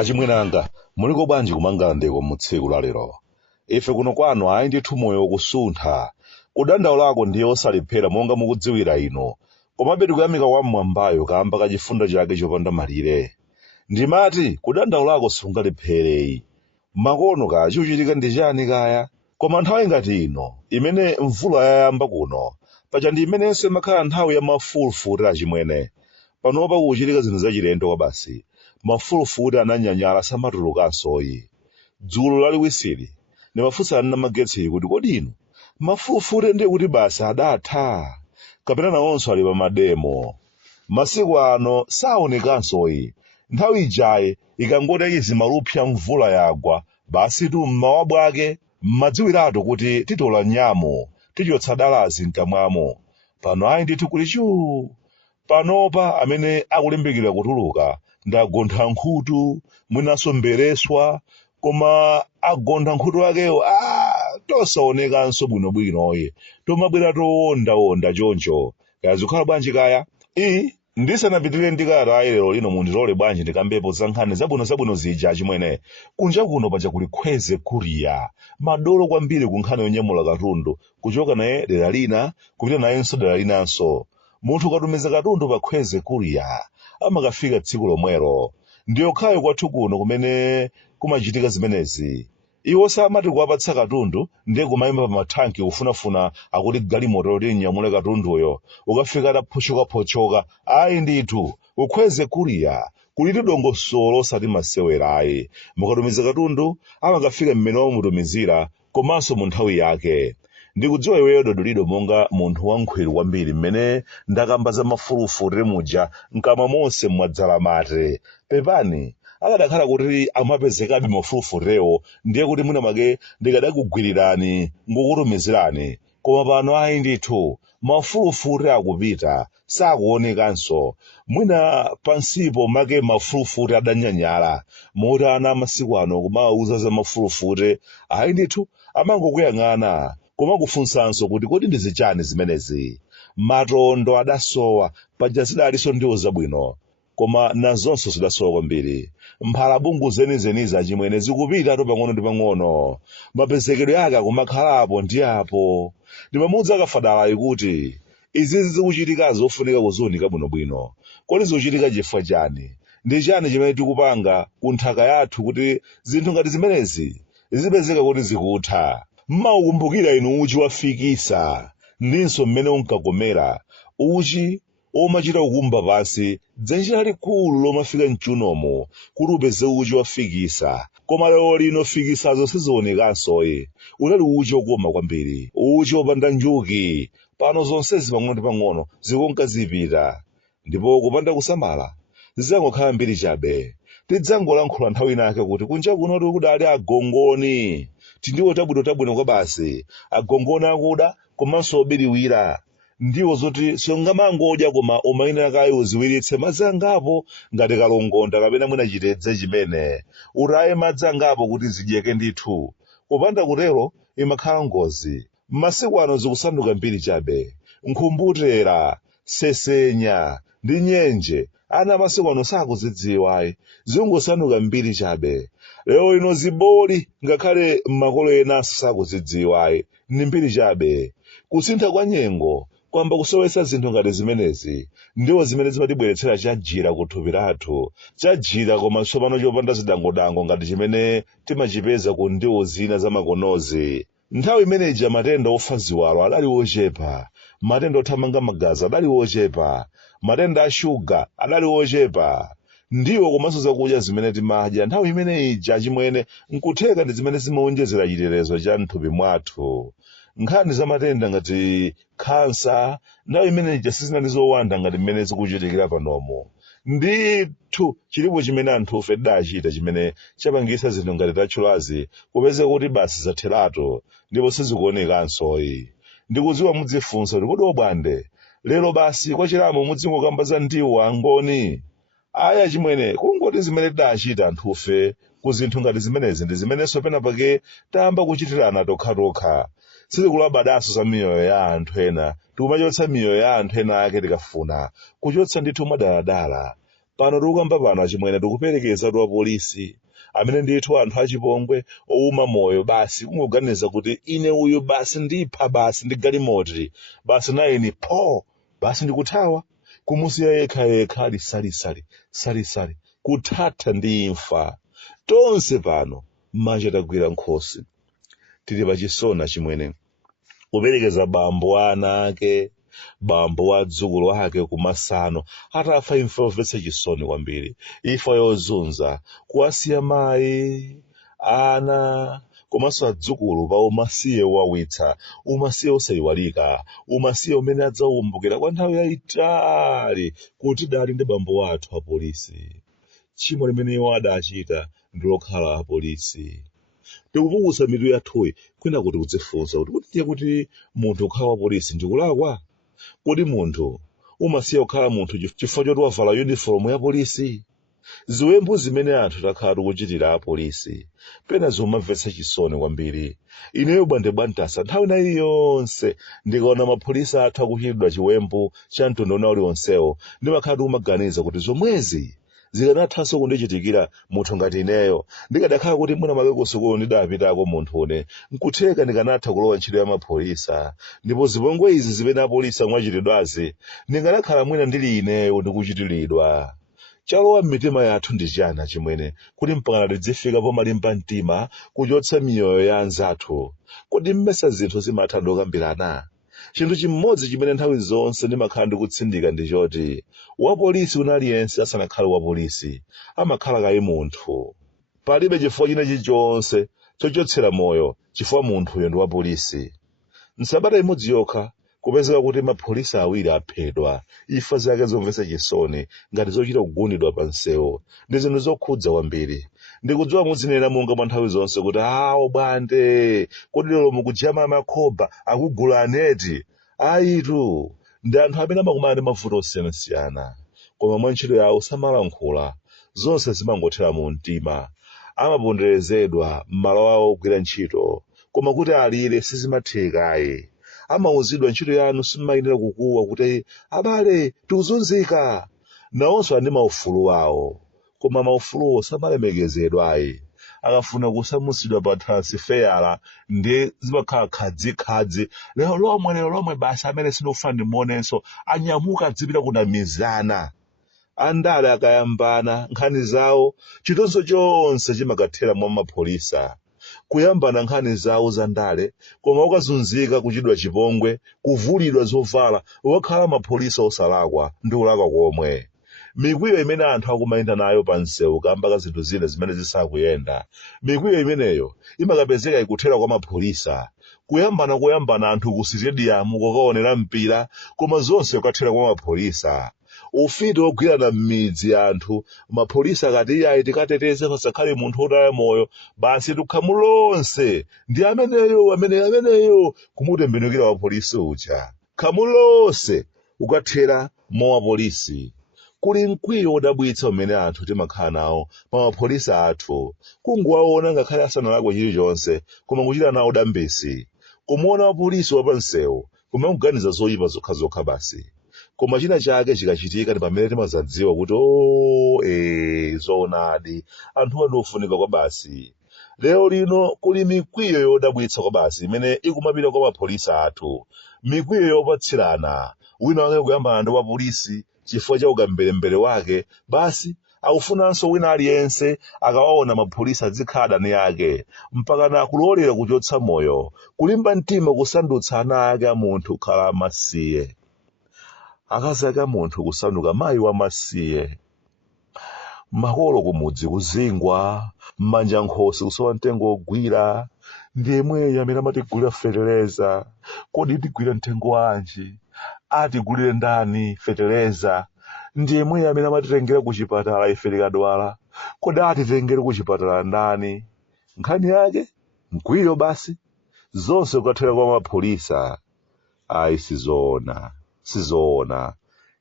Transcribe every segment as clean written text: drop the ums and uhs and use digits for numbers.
Achimwenanga, muliko bwanji kumanga ndeko mu tsiku la lero. Ife kuno kwanu ayi ndithu moyo wokusuntha. Kudandaula lako ndiye osalephera monga mukudziwira ino. Komabe tikuyamika wam'mwambayo kamba ka chifundo chake chopanda malire. Ndimati kudandaula lako sungalephereyi. Makono kaya chikuchitika ndi chani kaya? Koma nthawi ngati ino, imene mvula yayamba kuno, paja ndi imenenso imakhala nthawi ya mafulufuti achimwene. Panopa kukuchitika zinthu zachilendo kwa basi. Mafulufuti ananyanyala samatulukansoyi. Dzulo laliwisiri, ndimafunsana namagetsi kuti kodi inu, mafulufuti ndiye kuti basi adatha. Kapena nawonso ali pa mademo. Masiku ano saonekansoyi. Nthawi ijayi ikangoti izimalupsa mvula yagwa, basi tu mmawa bwake mmadziwiratu kuti titola nyamo, tichotsa dalazi mkamwamo. Pano ayi ndithu kuli chuu. Panopa amene akulimbikira kutuluka ndagontha nkhutu, mwinanso mbereswa, koma agontha nkhutu akewo tosaonekanso bwinobwinoyi. Tomabwera towonda choncho. Kaya zikhala bwanji kaya? Ndisanapitire ndikatayi lero lino mundilole bwanji ndikambepo za nkhani zabwinozabwino zija achimwene. Kunja kuno paja kuli khweze kuriya. Madolo kwambiri ku nkhani yonyamula katundu, kuchoka naye dera lina, kupita nayenso dera linanso. Munthu ukatumiza katundu pa khweze kuriya, amakafika tsiku lomwero. Ndiyo khayo kwathu kuno kumene kumachitika zimenezi. Iwo samati kuwapatsa katundu, ndiye kumayima pa mathanki kufunafuna akuti galimoto kuti nyamule katunduyo. Ukafika ataphochoka, ayi ndithu, kukhweze kuriya, kuliti dongosolo osati masewera ayi. Mukatumiza katundu, amakafika mmene wamutumizira, komanso mu nthawi yake. Ndikudziwa iweyo dodolido monga munthu wankhwiri kwambiri mmene ndakamba za mafulufuti muja mkamwa monse mwadzala mate. Pepani akadakhala kuti amapezekabe mafulufutirewo, ndiye kuti mwina mwake ndikadakugwirirani ngukutumizirani. Koma pano ayi ndithu, mafulufuti akupita, sakuonekanso. Mwina pansipo make mafulufuti adanyanyala. Moti ana amasiku ano kumawuza za mafulufuti, ayi ndithu amangokuyang'ana. Koma kufunsanso kuti kodi ndizichani zimenezi. Matondo adasowa, paja zidalinso ndiwo zabwino. Koma nazonso zidasowa kwambiri. Mphalabungu zenizeniza achimwene zikupita pang'ono ndi pang'ono. Mapezekedwe yake akumakhalapo ndi apo. Ndimamudza akafadalayi kuti izi zikuchitika zofunika kuziunika bwinobwino. Kodi zikuchitika chifukwa chani? Ndi chani chimene tikupanga ku nthaka yathu kuti zinthu ngati zimenezi zipezeka kuti zikutha? Mmaukumbukira inu uchi wafikisa, ndinso mmene unkagomera. Uchi omachita kukumba pasi, dzenje lalikulu lomafika mchunomo, kuti upeze uchi wafikisa. Koma lero lino fikisazo sizionekansoyi. Unali uchi okoma kwambiri, uchi opanda njuki. Pano zonsezi pang'ono ndi pang'ono zikunka zipita. Ndipo kupanda kusamala zizangokhala mbiri chabe. Tidzangolankhula nthawi inake kuti kunja kuno kudali agongoni. Tindiwo tabwino kwa basi. Agongoni akuda komanso obiriwira. Ndiwo zoti songamangodya koma umayenera kayi uziwiritse madzi angapo ngati kalongonda kapena mwina chitedze chimene. Utaye madzi angapo kuti zidyeke ndithu. Kupanda kutero imakhala ngozi. Masiku ano zikusanduka mbiri chabe. Nkhumbutera, sesenya ndi nyenje. Ana masiku ano sakuzidziwa, zingosanduka mbiri chabe. Lero ino ziboli ngakhale makolo enanso sakuzidziwa, ndi mbiri chabe. Kusintha kwa nyengo kwamba kusowetsa zinthu ngati zimenezi ndiwo zimene zimatibweretsera chajira ku thupi lathu. Chajira koma tsopano chopanda zidangodango ngati chimene timachipeza ku ndiwo zina zamakonozi. Nthawi imeneyi matenda ofa ziwalo adali ochepa, matenda othamanga magazi adali ochepa, matenda a shuga adali ochepa. Ndiwo komanso zakudya zimene timadya nthawi imeneyi chimwene nkutheka ndi zimene zimaonjezera chitetezo cha mthupi mwathu. Nkhani za matenda ngati khansa nthawi imeneyi sizinali zowanda ngati mmene zikuchitikira panomo. Ndithu chilipo chimene anthufe tidachita chimene chapangisa zinthu ngati tachulazi kupeza kuti basi zatheratu ndipo sizikuonekansoyi. Ndikudziwa mudzifunsa kuti kodi obwande lero basi kwachiramo mudzingokamba za ndiwo angoni. Aya chimwene kungoti zimene tidachita anthufe ku zinthu ngati zimenezi ndi zimenenso penapake tayamba kuchitirana tokhatokha. Sizikulabadaso za miyoyo ya anthu ena, tikumachotsa miyoyo ya anthu ena ake tikafuna kuchotsa ndithu madaladala. pano tikukamba pano achimwene tikuperekeza tu apolisi amene ndithu anthu achipongwe owuma moyo basi kungoganiza kuti ine uyu basi ndipha basi ndi galimoti basi na ine basi ndikuthawa kumusiya yekha ali salisali kuthatha ndi imfa. Tonse pano manja tagwira nkhosi tili pachisoni chimwene kuperekeza bambo ana ake bambo wa dzukulu ake kumasano atafa imfa yomvetsa chisoni kwambiri, imfa yozunza, kuwasiya mayi ana komanso adzukulu pa umasiye wawitsa, umasiye osayiwalika, umasiye umene adzaukumbukira kwa nthawi yayitali kuti dali ndi bambo wathu apolisi. Tchimo limene iwo adachita ndi lokhala apolisi. Tikupukusa mitu yathuyi kwina kuti kudzifunsa kuti munthu kukhala wa polisi ndikulakwa? Kodi munthu umasiya kukhala munthu chifukwa choti wavala uniform ya polisi? Ziwembu zimene anthu takhala tikuchitira apolisi pena zomamvetsa chisoni kwambiri. Ineyo bwandebwantasa nthawi na iliyonse ndikaona mapolisi athu akuchitidwa chiwembu cha mtundu uliwonsewo ndimakhala tikumaganiza kuti zomwezi zikanathanso kundichitikira munthu ngati ineyo. Ndikadakhala kuti mwina mwake kusukulu ndidapitako munthu une nkutheka ndikanatha kulowa ntchito ya mapolisa, ndipo zipongwe izi zimene apolisi amachitidwazi ndikanakhala mwina ndili ineyo ndikuchitiridwa. Chalowa m'mitima yathu ndi chana chimwene kuti mpaka tidzifika pomalimba mtima kuchotsa miyoyo ya anzathu. Kodi mmesa zinthu zimatha ndokambirana? Chinthu chimodzi chimene nthawi zonse ndimakhala ndikutsindika ndi choti wapolisi unaliyense asanakhale wapolisi amakhala kayi munthu. Palibe chifukwa china chilichonse chochotsera moyo chifukwa munthuyo ndi wapolisi. Nsabata imodzi yokha kupezeka kuti mapolisi awiri aphedwa, imfa zake zomvetsa chisoni ngati zochita kugunidwa pa msewu, ndi zinthu zokhudza kwambiri. Ndikudziwa muzinena monga mwa nthawi zonse kuti bwande kodi lero mukujama makhoba akugula aneti. Ayitu ndi anthu amene amakumana ndi mavuto osiyanasiyana, koma mwa ntchito yawo samalankhula, zonse zimangothera mu mtima. Amaponderezedwa m'malo awo ogwira ntchito, koma kuti alire sizimathekayi. Amauzidwa ntchito yanu simayenera kukuwa kuti abale tikuzunzika. Nawonso ali ndi maufulu wawo, koma maufuluwo samalemekezedwayi. Akafuna kusamusidwa pa transfera ndi zimakhala khadzikadzi. Lero lomwe basi amene sindikufuna ndimuonenso anyamuka adzipita kunamizana. Andale akayambana nkhani zawo chitonso chonse chimakathera mwa mapolisa. Kuyambana nkhani zawo za ndale, koma ukazunzika kuchidwa chipongwe, kuvulidwa zovala, wakhala mapolisa osalakwa ndi ulakwa komwe. Mikwiyo imene anthu akumayenda nayo pa msewu kamba ka zinthu zina zimene zisakuyenda, mikwiyo imeneyo imakapezeka ikuthera kwa mapolisa. Kuyambana anthu ku stadium kukaonera mpira, koma zonse kukathera kwa mapolisa. Ufiti ogwirana m'midzi anthu, mapolisa akati iyayi tikateteze pasakhale munthu otaya moyo, basi tukhamu lonse ndi ameneyo kumutembenukira wapolisi uja. Khamu lonse ukathera mwa wapolisi. Kuli mkwiyo wodabwitsa umene anthu timakhala nawo pa mapolisa athu. Kungowaona ngakhale asanalakwe chilichonse, koma kuchita nawo dambisi. Kumuona wapolisi wapansewu kumakuganiza zoyipa zokhazokha basi. Koma china chake chikachitika ndi pamene timazadziwa kuti zoonadi anthu anofunika kwa basi. Lero lino kuli mikwiyo yodabwitsa kwa basi imene ikumapita kwa mapolisa athu. Mikwiyo yopatsirana, wina wake kuyambana ndi wapolisi chifukwa cha ukambelembere wake, basi akufunanso wina aliyense akawaona mapolisa adzikhala adani ake, mpaka na kulolera kuchotsa moyo, kulimba mtima kusandutsa ana ake a munthu kukhala amasiye, akazi ake a munthu kusanduka mayi wamasiye, makolo kumudzi kuzingwa, m'manja nkhosi kusowa mtengo wogwira. Ndi yemweyo amene amatigulira fetereza. Kodi tigwira mtengo wanji? Atigulire ndani fetereza? Ndi yemweyo amene amatitengera ku chipatala ife tikadwala. Kodi atitengere ku chipatala ndani? Nkhani yake mkwiyo basi, zonse kukathera kwa mapolisa. Ayi sizoona,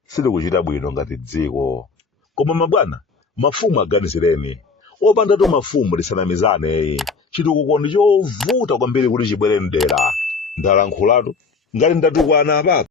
sitikuchita bwino ngati dziko. Koma mabwana, mafumu aganizireni. Opandatu mafumu lisanamizane. Chitukuko ndi chovuta kwambiri kuti chibwere mdera. Ndalankhulatu ngati ndatukwana apapa.